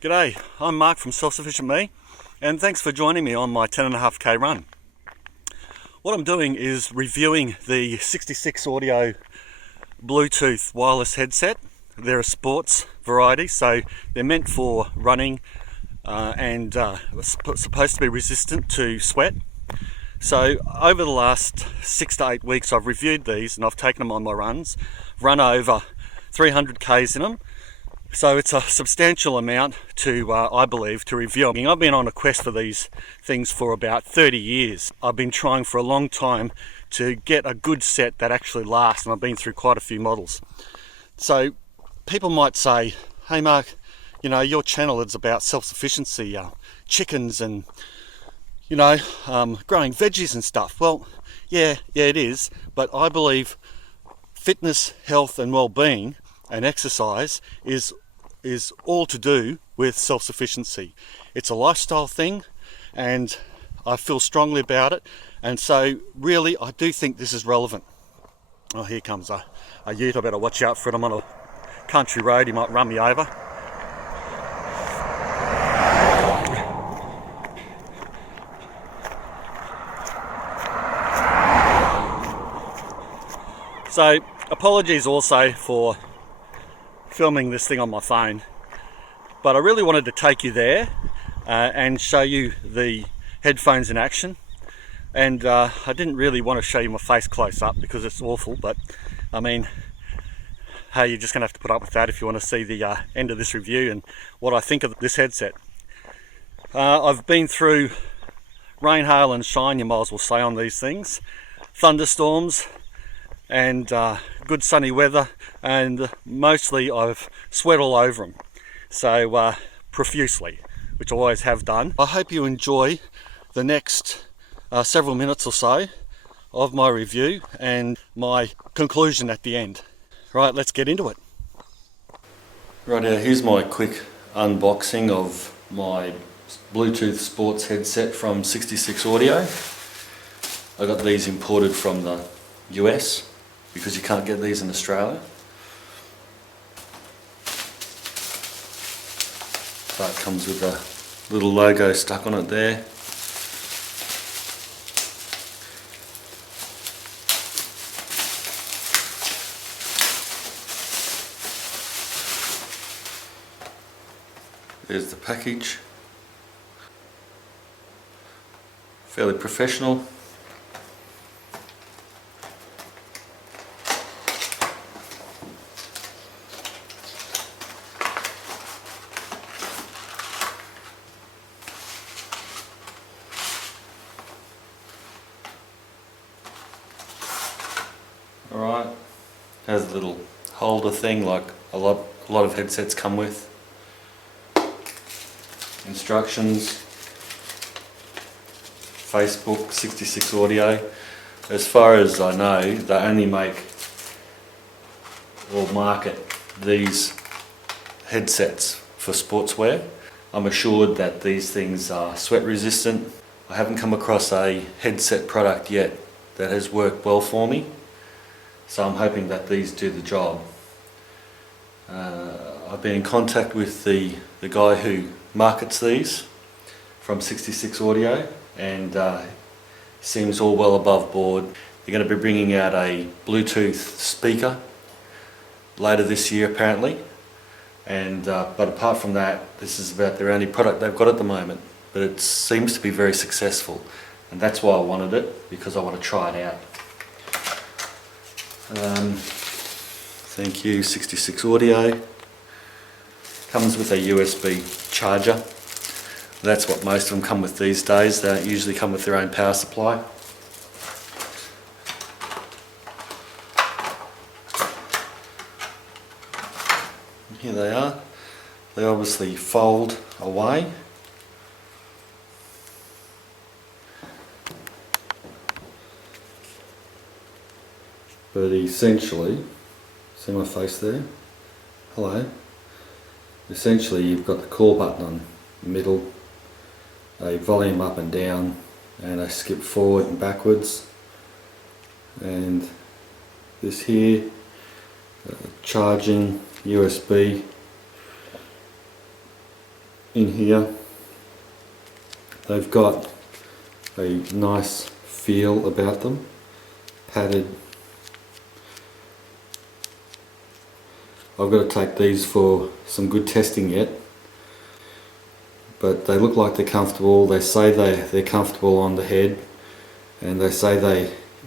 G'day, I'm Mark from Self-Sufficient Me, and thanks for joining me on my 10.5k run. What I'm doing is reviewing the 66 Audio Bluetooth wireless headset. They're a sports variety, so they're meant for running and supposed to be resistant to sweat. So over the last 6 to 8 weeks I've reviewed these and I've taken them on my runs, run over 300k's in them. So it's a substantial amount to, I believe, to review. I've been on a quest for these things for about 30 years. I've been trying for a long time to get a good set that actually lasts, and I've been through quite a few models. So people might say, hey Mark, you know, your channel is about self-sufficiency, chickens and, you know, growing veggies and stuff. Well, yeah, it is, but I believe fitness, health and well-being and exercise is all to do with self-sufficiency. It's a lifestyle thing and I feel strongly about it, and so really I do think this is relevant. Oh, here comes a ute. I better watch out for it. I'm on a country road, he might run me over. So apologies also for filming this thing on my phone, but I really wanted to take you there and show you the headphones in action. And I didn't really want to show you my face close up because it's awful, but I mean, hey, you're just gonna have to put up with that if you want to see the end of this review and what I think of this headset. I've been through rain, hail and shine, you might as well say, on these things, thunderstorms and good sunny weather, and mostly I've sweat all over them, so profusely, which I always have done. I hope you enjoy the next several minutes or so of my review and my conclusion at the end. Right, let's get into it. Right, here's my quick unboxing of my Bluetooth Sports Headset from 66 Audio. I got these imported from the US because you can't get these in Australia. That comes with a little logo stuck on it there. There's the package. Fairly professional. Alright, has a little holder thing like a lot of headsets come with. Instructions, Facebook, 66 Audio. As far as I know, they only make or market these headsets for sportswear. I'm assured that these things are sweat resistant. I haven't come across a headset product yet that has worked well for me, so I'm hoping that these do the job. I've been in contact with the guy who markets these from 66 Audio, and seems all well above board. They're going to be bringing out a Bluetooth speaker later this year apparently, and but apart from that, this is about their only product they've got at the moment, but it seems to be very successful, and that's why I wanted it, because I want to try it out. Thank you, 66 Audio. Comes with a USB charger. That's what most of them come with these days. They don't usually come with their own power supply. Here they are. They obviously fold away. But essentially, see my face there? Hello. Essentially you've got the call button on the middle, a volume up and down, and a skip forward and backwards, and this here, charging, USB, in here. They've got a nice feel about them, padded. I've got to take these for some good testing yet, but they look like they're comfortable. They say they're comfortable on the head, and they say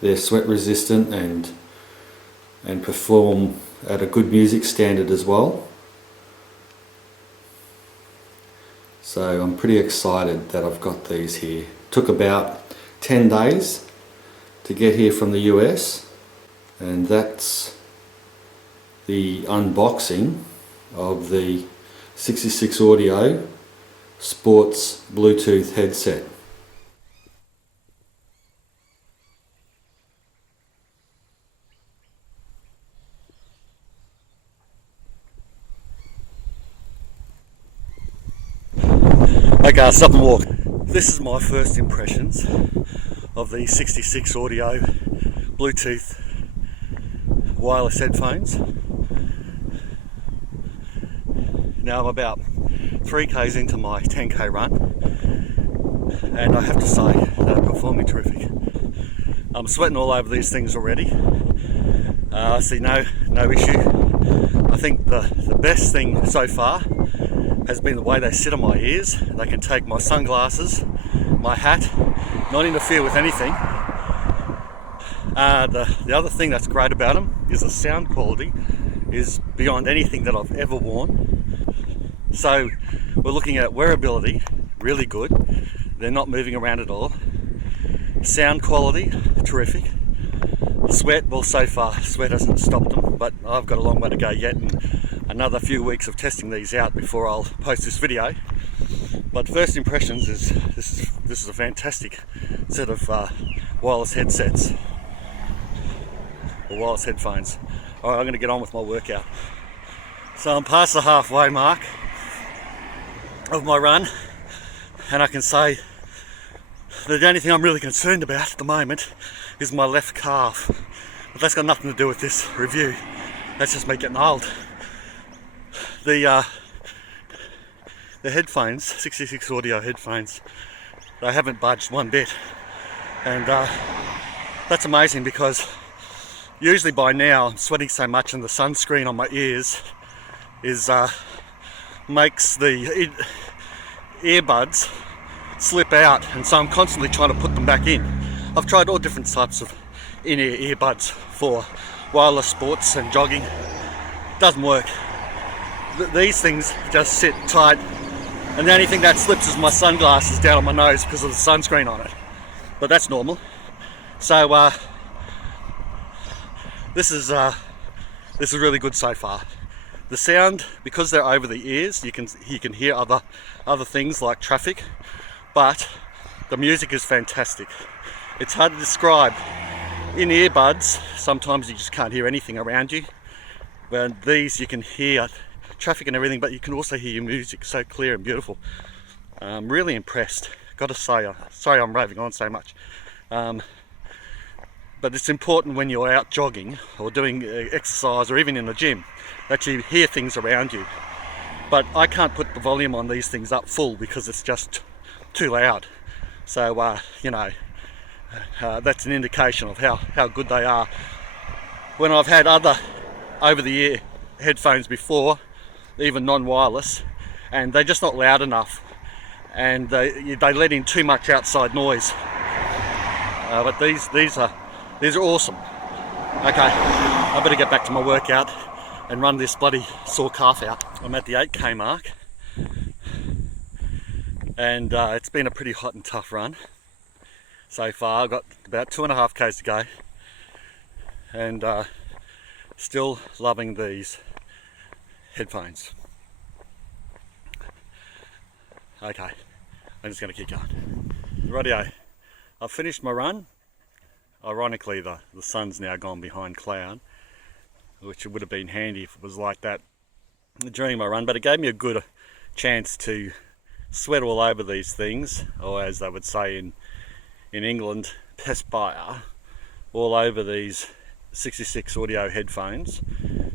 they're sweat resistant and perform at a good music standard as well. So I'm pretty excited that I've got these here. Took about 10 days to get here from the US, and that's the unboxing of the 66 Audio Sports Bluetooth headset. Okay, I'll stop and walk. This is my first impressions of the 66 Audio Bluetooth wireless headphones. Now I'm about 3k's into my 10k run, and I have to say they're performing terrific. I'm sweating all over these things already. I see no issue. I think the best thing so far has been the way they sit on my ears. They can take my sunglasses, my hat, not interfere with anything. The other thing that's great about them is the sound quality is beyond anything that I've ever worn. So we're looking at wearability, really good. They're not moving around at all. Sound quality, terrific. Sweat, well, so far sweat hasn't stopped them, but I've got a long way to go yet, and another few weeks of testing these out before I'll post this video. But first impressions is this is a fantastic set of wireless headsets, or wireless headphones. Alright, I'm going to get on with my workout. So I'm past the halfway mark of my run, and I can say that the only thing I'm really concerned about at the moment is my left calf. But that's got nothing to do with this review. That's just me getting old. The headphones, 66 Audio headphones, they haven't budged one bit, and that's amazing, because usually by now I'm sweating so much and the sunscreen on my ears makes the earbuds slip out, and so I'm constantly trying to put them back in. I've tried all different types of in-ear earbuds for wireless sports and jogging. Doesn't work. These things just sit tight, and the only thing that slips is my sunglasses down on my nose because of the sunscreen on it. But that's normal. So this is really good so far. The sound, because they're over the ears, you can hear other things like traffic, but the music is fantastic. It's hard to describe. In earbuds, sometimes you just can't hear anything around you. But these, you can hear traffic and everything, but you can also hear your music so clear and beautiful. I'm really impressed. Got to say, sorry I'm raving on so much. But it's important when you're out jogging or doing exercise or even in the gym that you hear things around you. But I can't put the volume on these things up full because it's just too loud. So, that's an indication of how good they are. When I've had other over-the-ear headphones before, even non-wireless, and they're just not loud enough, and they let in too much outside noise. But these are awesome. Okay, I better get back to my workout and run this bloody sore calf out. I'm at the 8k mark, and it's been a pretty hot and tough run so far. I've got about 2.5k's to go, and still loving these headphones. Okay, I'm just going to keep going. Rightio, I've finished my run. Ironically, the sun's now gone behind cloud, which would have been handy if it was like that during my run, but it gave me a good chance to sweat all over these things, or as they would say in England, perspire all over these 66 Audio headphones,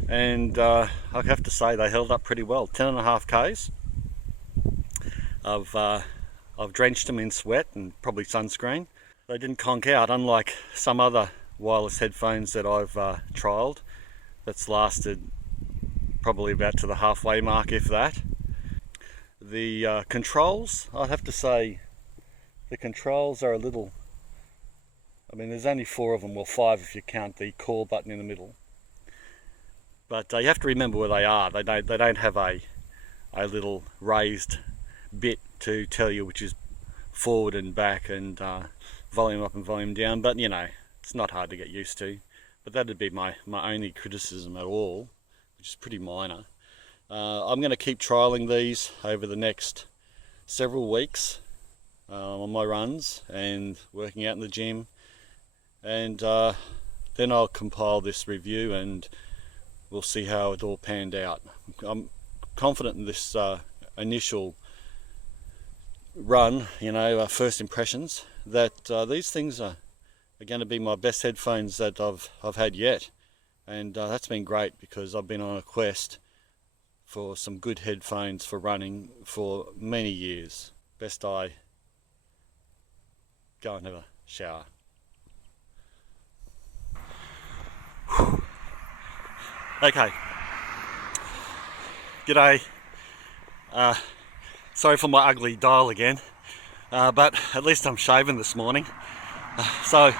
and I have to say they held up pretty well. 10.5k's. I've drenched them in sweat and probably sunscreen. They didn't conk out, unlike some other wireless headphones that I've trialled. That's lasted probably about to the halfway mark, if that. The controls, I'd have to say the controls are a little, I mean there's only 4 of them, well 5 if you count the call button in the middle. But you have to remember where they are. They don't have a little raised bit to tell you which is forward and back and volume up and volume down, but you know, it's not hard to get used to. But that'd be my only criticism at all, which is pretty minor. I'm going to keep trialling these over the next several weeks on my runs and working out in the gym, and then I'll compile this review and we'll see how it all panned out. I'm confident in this initial run, you know, first impressions, that these things are going to be my best headphones that I've had yet, and that's been great because I've been on a quest for some good headphones for running for many years. Best I go and have a shower. Okay. G'day. Sorry for my ugly dial again, but at least I'm shaving this morning. So,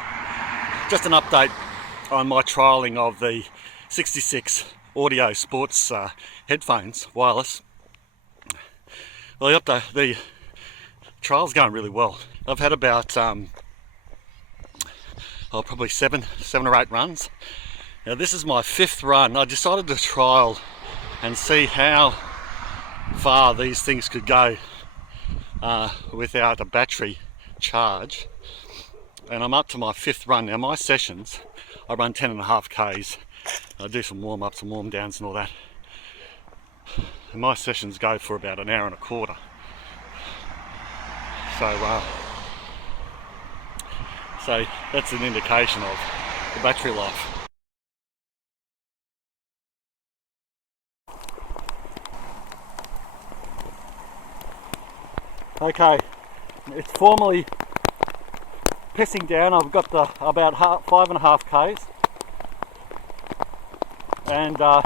just an update on my trialling of the 66 Audio Sports headphones, wireless. Well, the trial's going really well. I've had about probably seven or 8 runs. Now this is my 5th run. I decided to trial and see how far these things could go without a battery charge, and I'm up to my 5th run. Now my sessions, I run 10.5 Ks. I do some warm-ups and warm-downs and all that, and my sessions go for about an hour and a quarter. So that's an indication of the battery life. Okay, it's formally pissing down. I've got about 5.5 Ks, and I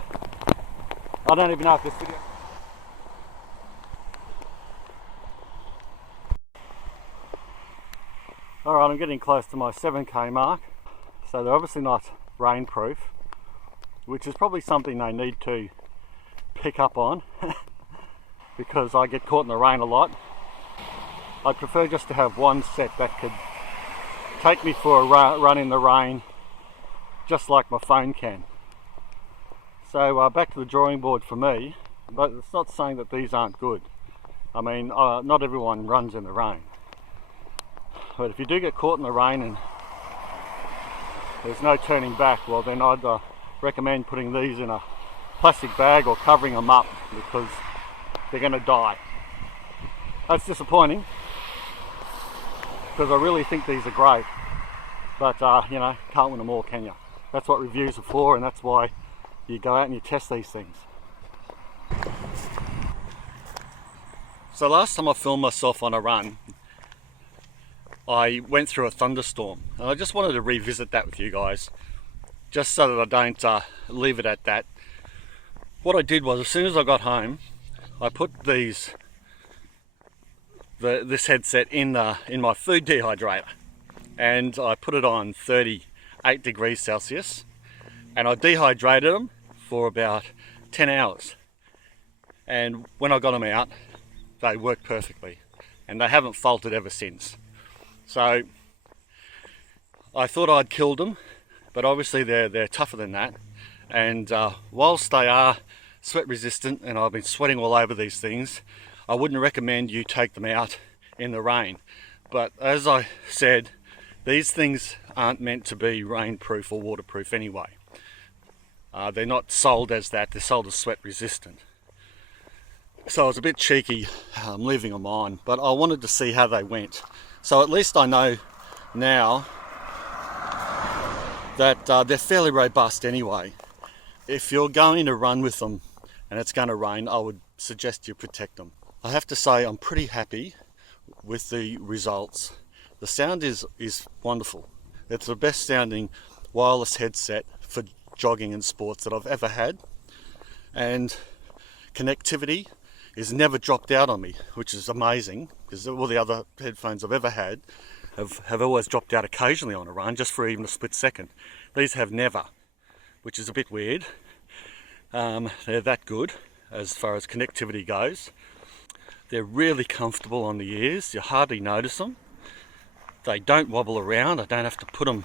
don't even know if this video. Alright, I'm getting close to my 7K mark, so they're obviously not rainproof, which is probably something they need to pick up on because I get caught in the rain a lot. I'd prefer just to have one set that could take me for a run in the rain, just like my phone can. So back to the drawing board for me, but it's not saying that these aren't good. I mean, not everyone runs in the rain. But if you do get caught in the rain and there's no turning back, well then I'd recommend putting these in a plastic bag or covering them up, because they're going to die. That's disappointing, because I really think these are great, but you know, can't win them all, can you? That's what reviews are for, and that's why you go out and you test these things. So last time I filmed myself on a run, I went through a thunderstorm, and I just wanted to revisit that with you guys, just so that I don't leave it at that. What I did was, as soon as I got home, I put this headset in my food dehydrator, and I put it on 38 degrees Celsius, and I dehydrated them for about 10 hours. And when I got them out, they worked perfectly, and they haven't faltered ever since. So I thought I'd killed them, but obviously they're tougher than that. And whilst they are sweat resistant, and I've been sweating all over these things, I wouldn't recommend you take them out in the rain. But as I said, these things aren't meant to be rainproof or waterproof anyway. They're not sold as that, they're sold as sweat resistant. So I was a bit cheeky leaving them on, but I wanted to see how they went. So at least I know now that they're fairly robust anyway. If you're going to run with them and it's going to rain, I would suggest you protect them. I have to say I'm pretty happy with the results. The sound is wonderful. It's the best sounding wireless headset for jogging and sports that I've ever had, and connectivity is never dropped out on me, which is amazing, because all the other headphones I've ever had have always dropped out occasionally on a run, just for even a split second. These have never, which is a bit weird. They're that good as far as connectivity goes. They're really comfortable on the ears. You hardly notice them. They don't wobble around. I don't have to put them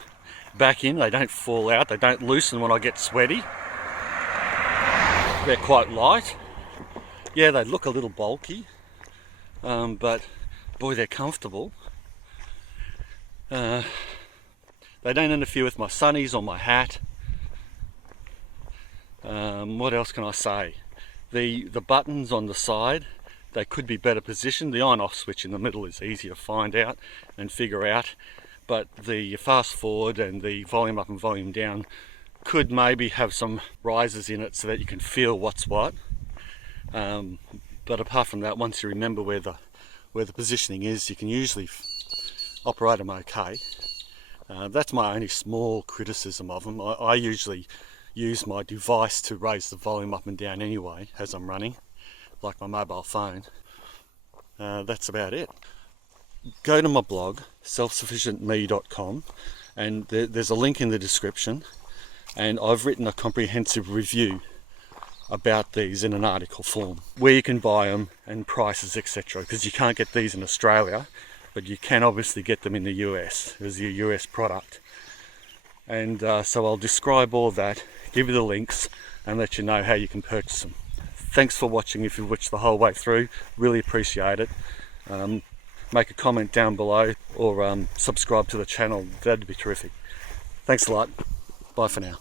back in. They don't fall out. They don't loosen when I get sweaty. They're quite light. Yeah, they look a little bulky, but boy, they're comfortable. They don't interfere with my sunnies or my hat. What else can I say? The buttons on the side, they could be better positioned. The on-off switch in the middle is easy to find out and figure out, but the fast forward and the volume up and volume down could maybe have some risers in it so that you can feel what's what. But apart from that, once you remember where the positioning is, you can usually operate them okay. That's my only small criticism of them. I usually use my device to raise the volume up and down anyway as I'm running, like my mobile phone. That's about it. Go to my blog, selfsufficientme.com, and there's a link in the description, and I've written a comprehensive review about these in an article form, where you can buy them and prices, etc., because you can't get these in Australia, but you can obviously get them in the US as your US product. And so I'll describe all that, give you the links, and let you know how you can purchase them. Thanks for watching. If you've watched the whole way through, really appreciate it. Make a comment down below, or subscribe to the channel. That'd be terrific. Thanks a lot. Bye for now.